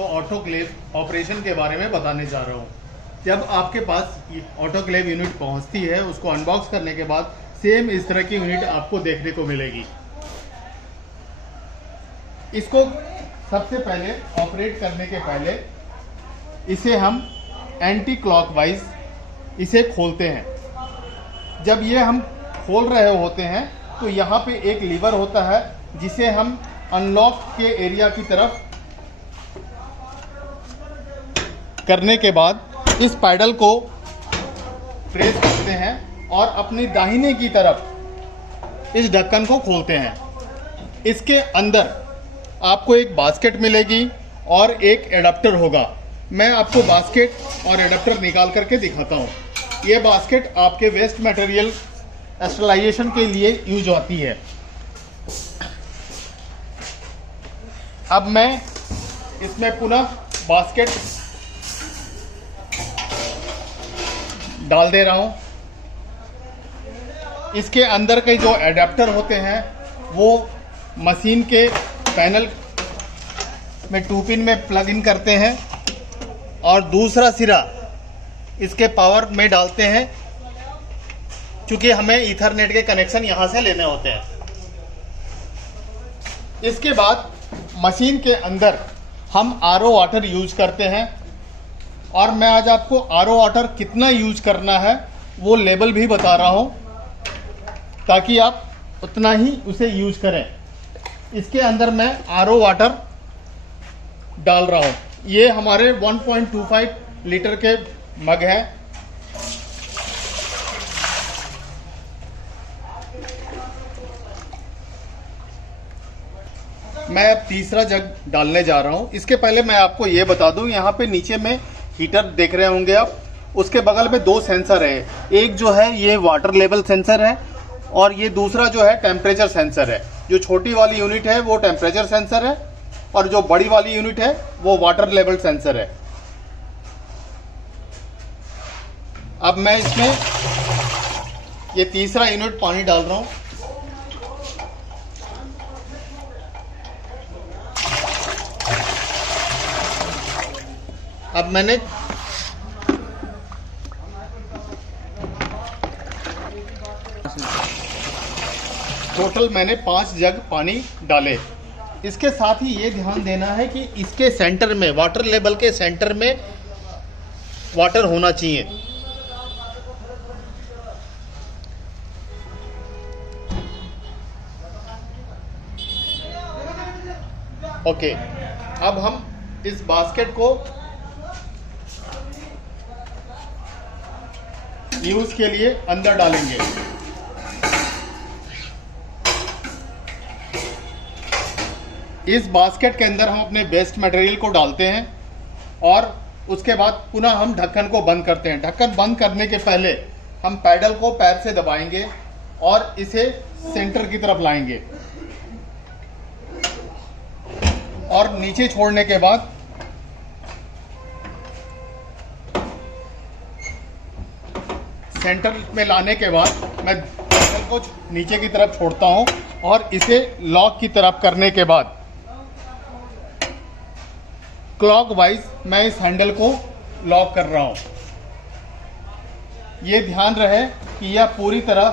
आपको autoclave operation के बारे में बताने जा रहा हूँ। जब आपके पास ऑटोक्लेव यूनिट पहुँचती है, उसको अनबॉक्स करने के बाद सेम इस तरह की यूनिट आपको देखने को मिलेगी। इसको सबसे पहले ऑपरेट करने के पहले इसे हम एंटी क्लॉकवाइज इसे खोलते हैं। जब ये हम खोल रहे होते हैं तो यहाँ पे एक लीवर होता है जिसे हम अनलॉक के एरिया की तरफ करने के बाद इस पैडल को प्रेस करते हैं और अपनी दाहिने की तरफ इस ढक्कन को खोलते हैं। इसके अंदर आपको एक बास्केट मिलेगी और एक एडाप्टर होगा। मैं आपको बास्केट और एडाप्टर निकाल करके दिखाता हूँ। ये बास्केट आपके वेस्ट मटेरियल स्टरलाइजेशन के लिए यूज होती है। अब मैं इसमें पुनः बास्केट डाल दे रहा हूँ। इसके अंदर के जो एडाप्टर होते हैं वो मशीन के पैनल में 2 पिन में प्लग इन करते हैं और दूसरा सिरा इसके पावर में डालते हैं, क्योंकि हमें ईथरनेट के कनेक्शन यहाँ से लेने होते हैं। इसके बाद मशीन के अंदर हम आरओ वाटर यूज करते हैं और मैं आज आपको आरओ वाटर कितना यूज करना है वो लेवल भी बता रहा हूँ, ताकि आप उतना ही उसे यूज करें। इसके अंदर मैं आरओ वाटर डाल रहा हूँ। ये हमारे 1.25 लीटर के मग है। मैं अब तीसरा जग डालने जा रहा हूँ। इसके पहले मैं आपको ये बता दूँ, यहाँ पे नीचे में हीटर देख रहे होंगे आप, उसके बगल में 2 सेंसर है। एक जो है ये वाटर लेवल सेंसर है और ये दूसरा जो है टेम्परेचर सेंसर है। जो छोटी वाली यूनिट है वो टेम्परेचर सेंसर है और जो बड़ी वाली यूनिट है वो वाटर लेवल सेंसर है। अब मैं इसमें ये तीसरा यूनिट पानी डाल रहा हूँ। अब मैंने टोटल 5 जग पानी डाले। इसके साथ ही ये ध्यान देना है कि इसके सेंटर में, वाटर लेवल के सेंटर में वाटर होना चाहिए। ओके, अब हम इस बास्केट को यूज के लिए अंदर डालेंगे। इस बास्केट के अंदर हम अपने वेस्ट मटेरियल को डालते हैं और उसके बाद पुनः हम ढक्कन को बंद करते हैं। ढक्कन बंद करने के पहले हम पैडल को पैर से दबाएंगे और इसे सेंटर की तरफ लाएंगे और नीचे छोड़ने के बाद सेंटर में लाने के बाद मैं पैडल को नीचे की तरफ छोड़ता हूं और इसे लॉक की तरफ करने के बाद क्लॉकवाइज मैं इस हैंडल को लॉक कर रहा हूं। ये ध्यान रहे कि यह पूरी तरह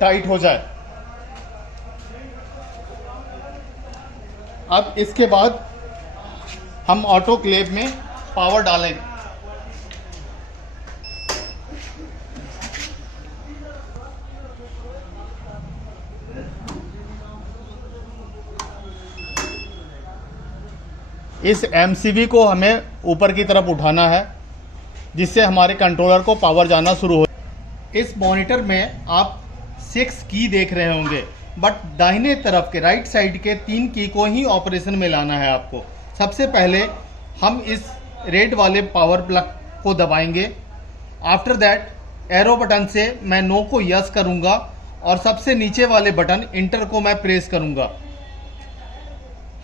टाइट हो जाए। अब इसके बाद हम ऑटोक्लेव में पावर डालें। इस एमसीबी को हमें ऊपर की तरफ उठाना है, जिससे हमारे कंट्रोलर को पावर जाना शुरू हो। इस मॉनिटर में आप 6 की देख रहे होंगे, बट दाहिने तरफ के राइट साइड के 3 की को ही ऑपरेशन में लाना है आपको। सबसे पहले हम इस रेड वाले पावर प्लग को दबाएंगे। आफ्टर दैट एरो बटन से मैं नो को यस करूंगा और सबसे नीचे वाले बटन इंटर को मैं प्रेस करूंगा।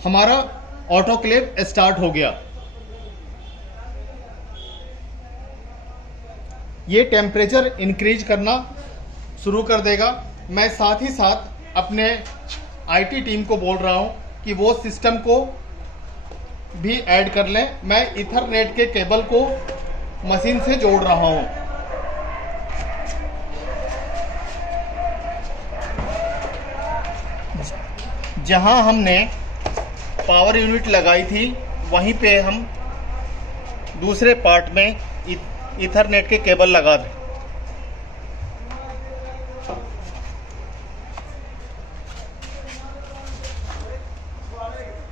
हमारा ऑटोक्लेव स्टार्ट हो गया। ये टेम्परेचर इंक्रीज करना शुरू कर देगा। मैं साथ ही साथ अपने आईटी टीम को बोल रहा हूं कि वो सिस्टम को भी ऐड कर लें। मैं ईथरनेट के केबल को मशीन से जोड़ रहा हूं। जहां हमने पावर यूनिट लगाई थी वहीं पे हम दूसरे पार्ट में ईथरनेट के केबल लगा दें।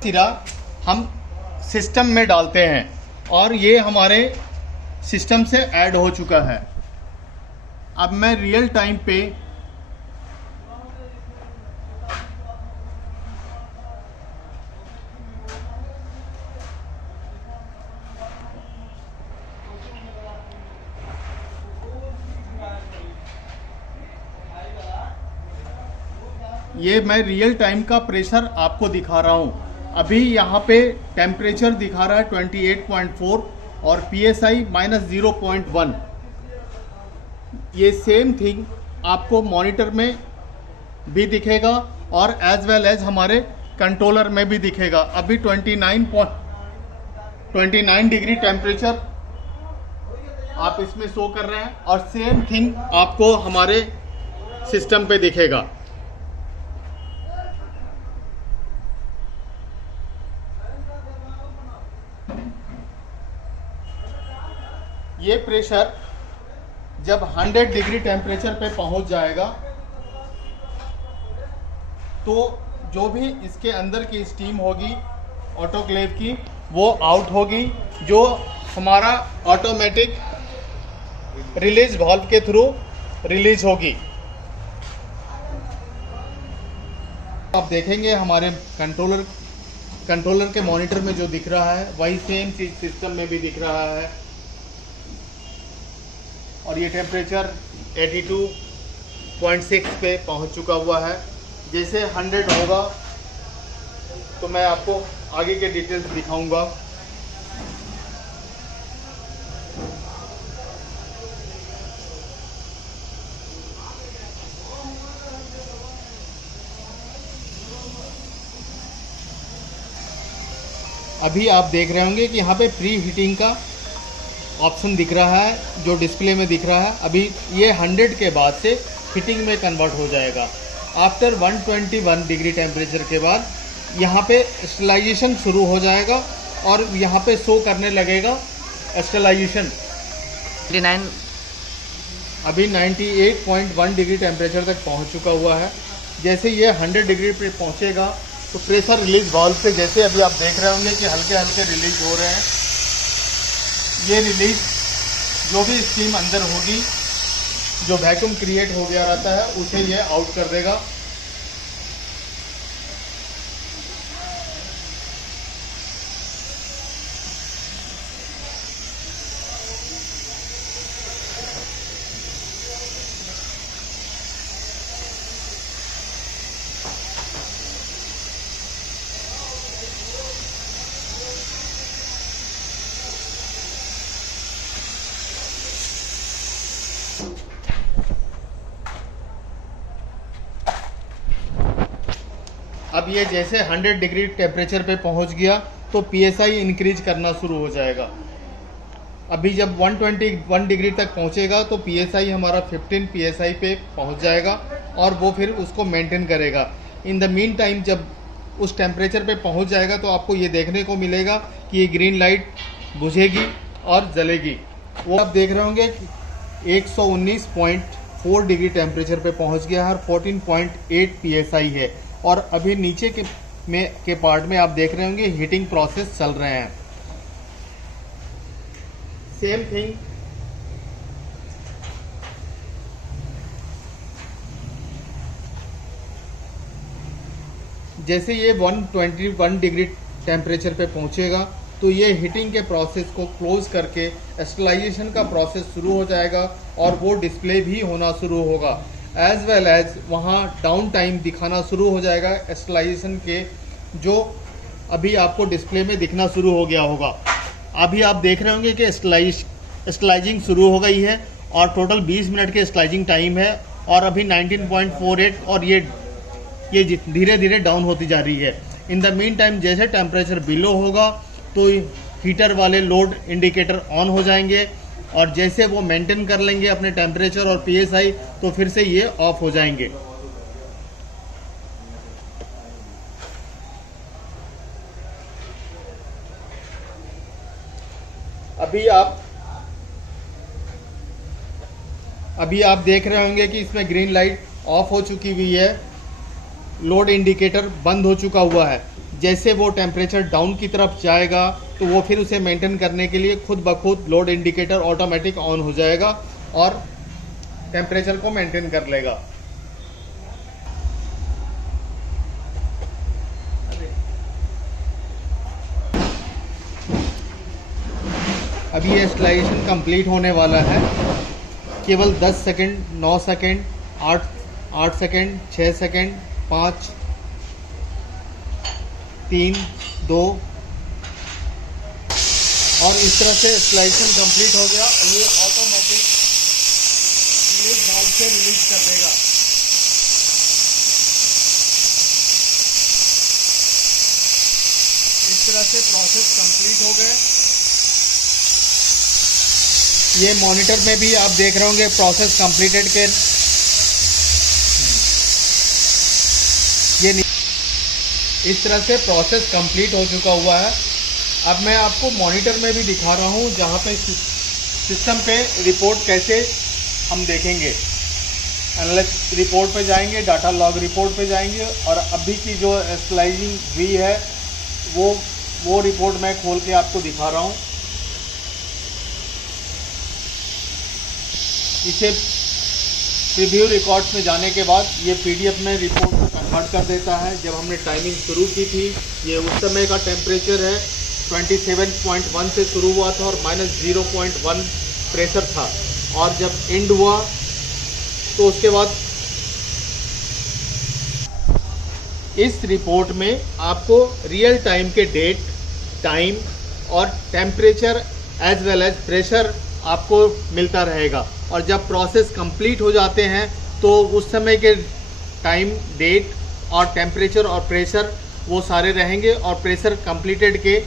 सिरा हम सिस्टम में डालते हैं और ये हमारे सिस्टम से ऐड हो चुका है। अब मैं रियल टाइम पे ये मैं रियल टाइम का प्रेशर आपको दिखा रहा हूँ। अभी यहाँ पे टेम्परेचर दिखा रहा है 28.4 और PSI -0.1। ये सेम थिंग आपको मॉनिटर में भी दिखेगा और एज वेल एज हमारे कंट्रोलर में भी दिखेगा। अभी 29 डिग्री टेम्परेचर आप इसमें शो कर रहे हैं और सेम थिंग आपको हमारे सिस्टम पे दिखेगा। ये प्रेशर जब 100 डिग्री टेम्परेचर पे पहुंच जाएगा तो जो भी इसके अंदर की स्टीम होगी ऑटोक्लेव की वो आउट होगी, जो हमारा ऑटोमेटिक रिलीज वाल्व के थ्रू रिलीज होगी। आप देखेंगे हमारे कंट्रोलर के मॉनिटर में जो दिख रहा है वही सेम चीज सिस्टम में भी दिख रहा है। और ये टेम्परेचर 82.6 पे पहुंच चुका हुआ है। जैसे 100 होगा तो मैं आपको आगे के डिटेल्स दिखाऊंगा। अभी आप देख रहे होंगे कि यहाँ पे प्री हीटिंग का ऑप्शन दिख रहा है जो डिस्प्ले में दिख रहा है। अभी ये 100 के बाद से हीटिंग में कन्वर्ट हो जाएगा। आफ्टर 121 डिग्री टेम्परेचर के बाद यहाँ पे स्टरलाइजेशन शुरू हो जाएगा और यहाँ पे शो करने लगेगा स्टरलाइजेशन। 99 अभी 98.1 डिग्री टेम्परेचर तक पहुँच चुका हुआ है। जैसे ये 100 डिग्री पे पहुँचेगा तो प्रेशर रिलीज वाल्व से जैसे अभी आप देख रहे होंगे कि हल्के हल्के रिलीज हो रहे हैं। ये रिलीज जो भी स्टीम अंदर होगी, जो वैक्यूम क्रिएट हो गया रहता है, उसे ये आउट कर देगा। अब ये जैसे 100 डिग्री टेम्परेचर पे पहुंच गया तो PSI इंक्रीज करना शुरू हो जाएगा। अभी जब 121 डिग्री तक पहुंचेगा तो PSI हमारा 15 PSI पे पहुंच जाएगा और वो फिर उसको मेंटेन करेगा। इन द मीन टाइम जब उस टेम्परेचर पे पहुंच जाएगा तो आपको ये देखने को मिलेगा कि ये ग्रीन लाइट बुझेगी और जलेगी। वो आप देख रहे होंगे 119.4 डिग्री टेम्परेचर पे पहुंच गया है और 14.8 PSI है। और अभी नीचे के पार्ट में आप देख रहे होंगे हीटिंग प्रोसेस चल रहे हैं। सेम थिंग जैसे ये 121 डिग्री टेम्परेचर पे पहुंचेगा तो ये हीटिंग के प्रोसेस को क्लोज करके स्टरलाइजेशन का प्रोसेस शुरू हो जाएगा और वो डिस्प्ले भी होना शुरू होगा। एज वेल एज वहाँ डाउन टाइम दिखाना शुरू हो जाएगा स्टरलाइजेशन के, जो अभी आपको डिस्प्ले में दिखना शुरू हो गया होगा। अभी आप देख रहे होंगे कि स्टरलाइजिंग शुरू हो गई है और टोटल 20 मिनट के स्टरलाइजिंग टाइम है और अभी 19.48 और ये धीरे धीरे डाउन होती जा रही है। इन द मीन टाइम जैसे टेम्परेचर बिलो होगा तो हीटर वाले लोड इंडिकेटर ऑन हो जाएंगे, और जैसे वो मेंटेन कर लेंगे अपने टेम्परेचर और PSI तो फिर से ये ऑफ हो जाएंगे। अभी आप देख रहे होंगे कि इसमें ग्रीन लाइट ऑफ हो चुकी हुई है, लोड इंडिकेटर बंद हो चुका हुआ है। जैसे वो टेम्परेचर डाउन की तरफ जाएगा तो वो फिर उसे मेंटेन करने के लिए खुद ब खुद लोड इंडिकेटर ऑटोमेटिक ऑन हो जाएगा और टेम्परेचर को मेंटेन कर लेगा। अभी ये इंस्टॉलेशन कंप्लीट होने वाला है। केवल 10 सेकंड, 9 सेकंड, 8 सेकंड, 6 सेकंड, 5, 3, 2 और इस तरह से इंस्टॉलेशन कंप्लीट हो गया। ये ऑटोमेटिक रिलीज वाल्व से रिलीज कर देगा। इस तरह से प्रोसेस कंप्लीट हो गए। ये मॉनिटर में भी आप देख रहे होंगे प्रोसेस कंप्लीटेड के ये इस तरह से प्रोसेस कंप्लीट हो चुका हुआ है। अब मैं आपको मॉनिटर में भी दिखा रहा हूँ जहाँ पे सिस्टम पे रिपोर्ट कैसे हम देखेंगे। एनालिस्ट रिपोर्ट पे जाएंगे, डाटा लॉग रिपोर्ट पे जाएंगे और अभी की जो स्लाइडिंग हुई है वो रिपोर्ट मैं खोल के आपको दिखा रहा हूँ। इसे प्रीव्यू रिकॉर्ड्स में जाने के बाद ये PDF में रिपोर्ट को कन्वर्ट कर देता है। जब हमने टाइमिंग शुरू की थी, ये उस समय का टेम्परेचर है 27.1 से शुरू हुआ था और -0.1 प्रेशर था, और जब एंड हुआ तो उसके बाद इस रिपोर्ट में आपको रियल टाइम के डेट, टाइम और temperature as well as pressure आपको मिलता रहेगा। और जब प्रोसेस कंप्लीट हो जाते हैं तो उस समय के टाइम, डेट और टेम्परेचर और प्रेशर वो सारे रहेंगे, और प्रेशर कंप्लीटेड के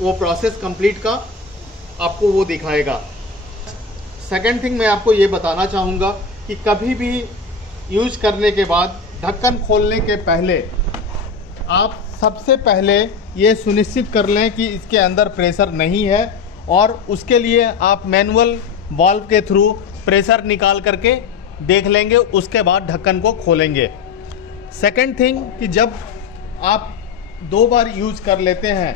वो प्रोसेस कंप्लीट का आपको वो दिखाएगा। सेकंड थिंग मैं आपको ये बताना चाहूँगा कि कभी भी यूज करने के बाद ढक्कन खोलने के पहले आप सबसे पहले ये सुनिश्चित कर लें कि इसके अंदर प्रेशर नहीं है, और उसके लिए आप मैनुअल वाल्व के थ्रू प्रेशर निकाल करके देख लेंगे, उसके बाद ढक्कन को खोलेंगे। सेकंड थिंग कि जब आप 2 बार यूज़ कर लेते हैं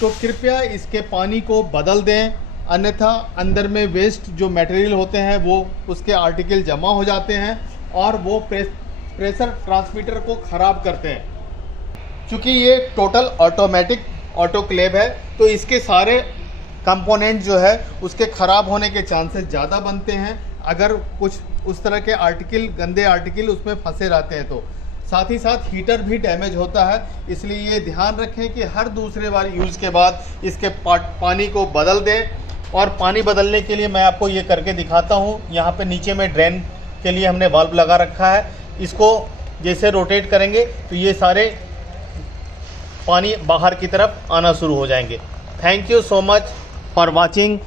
तो कृपया इसके पानी को बदल दें, अन्यथा अंदर में वेस्ट जो मटेरियल होते हैं वो उसके आर्टिकल जमा हो जाते हैं और वो प्रेशर ट्रांसमीटर को ख़राब करते हैं। चूँकि ये टोटल ऑटोमेटिक ऑटोक्लेव है तो इसके सारे कंपोनेंट जो है उसके ख़राब होने के चांसेस ज़्यादा बनते हैं अगर कुछ उस तरह के आर्टिकल, गंदे आर्टिकल उसमें फंसे रहते हैं तो। साथ ही साथ हीटर भी डैमेज होता है, इसलिए ये ध्यान रखें कि हर दूसरे बार यूज़ के बाद इसके पानी को बदल दें। और पानी बदलने के लिए मैं आपको ये करके दिखाता हूँ। यहाँ पे नीचे में ड्रेन के लिए हमने वाल्व लगा रखा है, इसको जैसे रोटेट करेंगे तो ये सारे पानी बाहर की तरफ आना शुरू हो जाएंगे। Thank you so much for watching